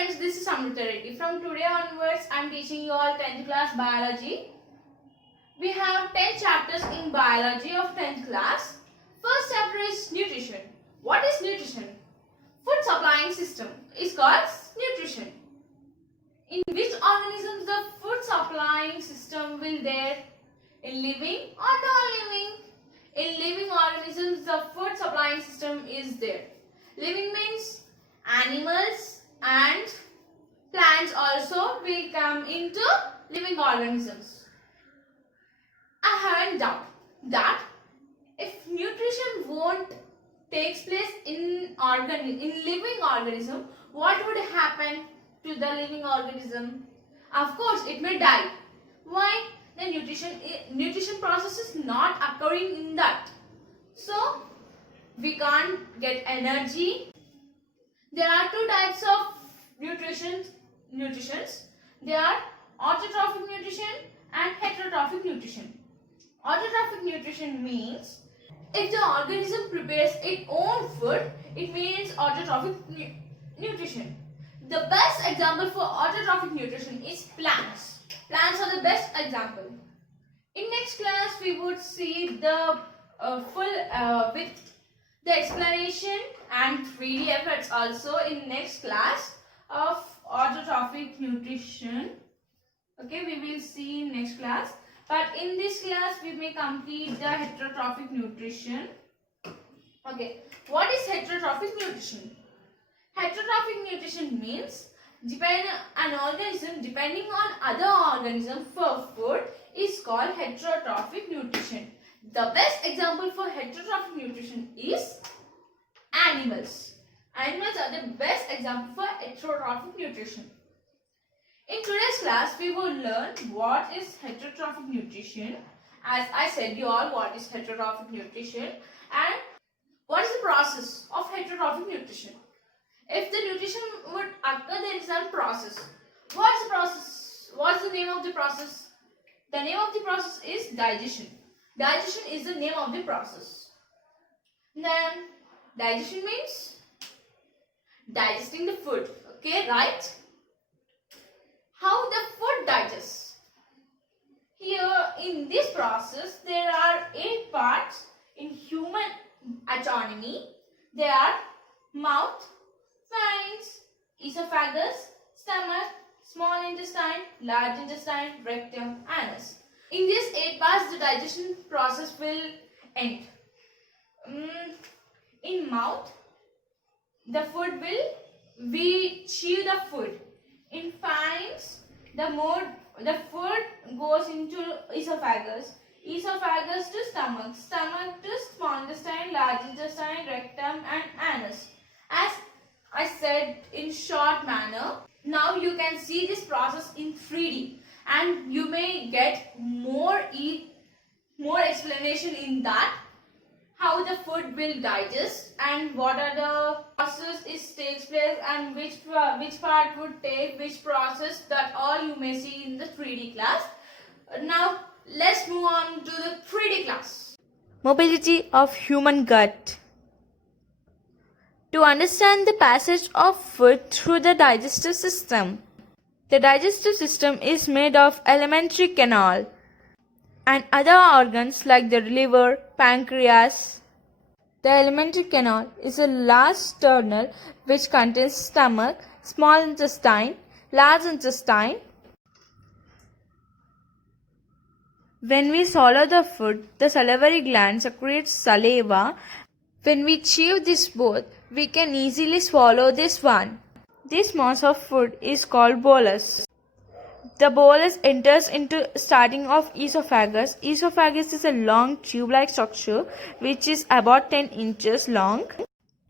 friends, this is Amrita Reddy. From today onwards, I am teaching you all 10th class biology. We have 10 chapters in biology of 10th class. First chapter is nutrition. What is nutrition? Food supplying system is called nutrition. In which organisms the food supplying system will there? In living or non-living? In living organisms, the food supplying system is there. Living means animals and plants also will come into living organisms. I have a doubt that if nutrition won't takes place in living organism, what would happen to the living organism? Of course, it may die. Why? The nutrition process is not occurring in that. So, we can't get energy. There are two types of nutritions. They are autotrophic nutrition and heterotrophic nutrition. Autotrophic nutrition means if the organism prepares its own food, it means autotrophic nutrition. The best example for autotrophic nutrition is plants. Plants are the best example. In next class, we would see the full with the explanation and 3D effects also in next class of autotrophic nutrition. Okay, we will see in next class. But in this class, we may complete the heterotrophic nutrition. Okay, what is heterotrophic nutrition? Heterotrophic nutrition means an organism depending on other organism for food is called heterotrophic nutrition. The best example for heterotrophic nutrition is animals. Animals are the best example for heterotrophic nutrition. In today's class, we will learn what is heterotrophic nutrition. As I said you all what is heterotrophic nutrition and what is the process of heterotrophic nutrition. If the nutrition would occur, there is a process. What is the process? What is the name of the process? The name of the process is digestion. Digestion is the name of the process. Then digestion means digesting the food. Okay, right? How the food digests? Here in this process, there are 8 parts in human anatomy. They are mouth, pharynx, esophagus, stomach, small intestine, large intestine, rectum, anus. In these 8 parts, the digestion process will end. In mouth, we chew the food. In pharynx, the food goes into esophagus. Esophagus to stomach. Stomach to small intestine, large intestine, rectum and anus. As I said in short manner, now you can see this process in 3D and you may get more explanation in that, how the food will digest and what are the process takes place and which part would take which process, that all you may see in the 3D class. Now let's move on to the 3D class. Mobility of human gut. To understand the passage of food through the digestive system. The digestive system is made of alimentary canal and other organs like the liver, pancreas. The alimentary canal is a large sternal which contains stomach, small intestine, large intestine. When we swallow the food, the salivary gland secretes saliva. When we chew this both, we can easily swallow this one. This mass of food is called bolus. The bolus enters into starting of esophagus. Esophagus is a long tube-like structure which is about 10 inches long.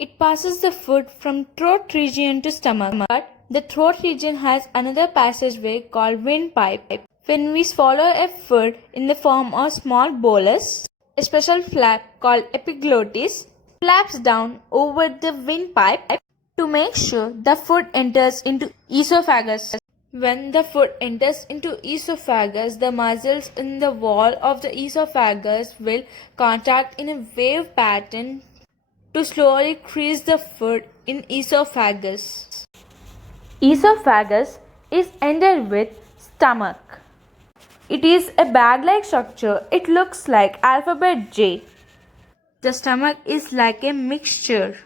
It passes the food from throat region to stomach. But the throat region has another passageway called windpipe. When we swallow a food in the form of small bolus, a special flap called epiglottis flaps down over the windpipe to make sure the food enters into esophagus. When the food enters into esophagus, the muscles in the wall of the esophagus will contract in a wave pattern to slowly crease the food in esophagus. Esophagus is ended with stomach. It is a bag-like structure. It looks like alphabet J. The stomach is like a mixture,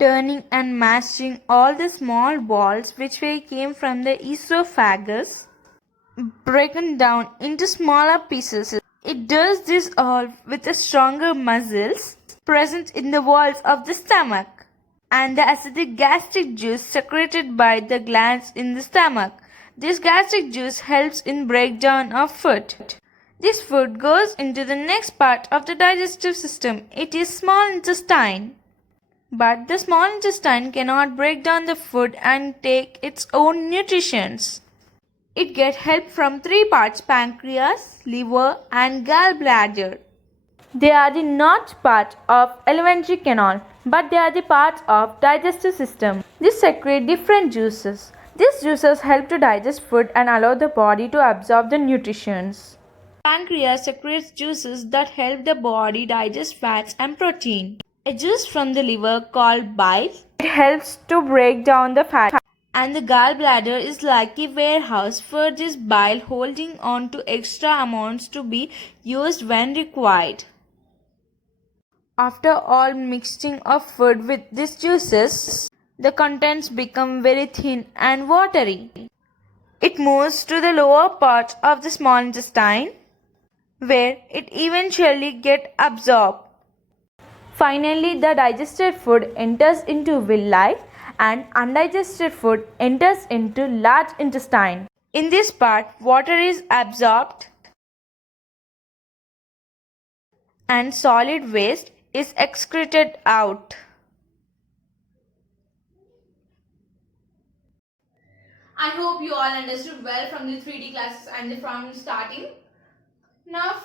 turning and mashing all the small balls which came from the esophagus, broken down into smaller pieces. It does this all with the stronger muscles present in the walls of the stomach and the acidic gastric juice secreted by the glands in the stomach. This gastric juice helps in breakdown of food. This food goes into the next part of the digestive system. It is small intestine. But the small intestine cannot break down the food and take its own nutritions. It gets help from three parts: pancreas, liver and gallbladder. They are the not part of alimentary canal, but they are the parts of digestive system. These secrete different juices. These juices help to digest food and allow the body to absorb the nutrients. Pancreas secretes juices that help the body digest fats and protein. A juice from the liver called bile. It helps to break down the fat. And the gallbladder is like a warehouse for this bile, holding on to extra amounts to be used when required. After all mixing of food with these juices, the contents become very thin and watery. It moves to the lower part of the small intestine, where it eventually gets absorbed. Finally, the digested food enters into villi and undigested food enters into large intestine. In this part, water is absorbed and solid waste is excreted out. I hope you all understood well from the 3D classes and from starting. Now,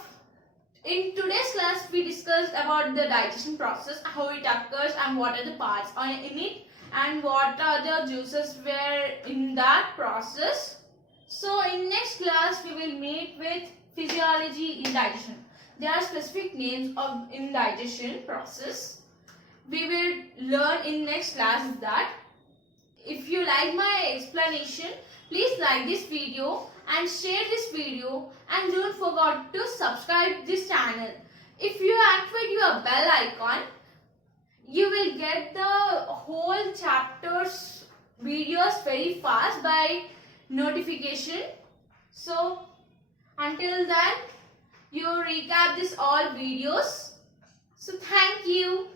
in today's class, we discussed about the digestion process, how it occurs and what are the parts in it and what are the juices were in that process. So, in next class, we will meet with physiology in digestion. There are specific names of in digestion process. We will learn in next class that. If you like my explanation, please like this video and share this video and don't forget to subscribe this channel. If you activate your bell icon, you will get the whole chapter's videos very fast by notification. So until then, you recap this all videos. So thank you.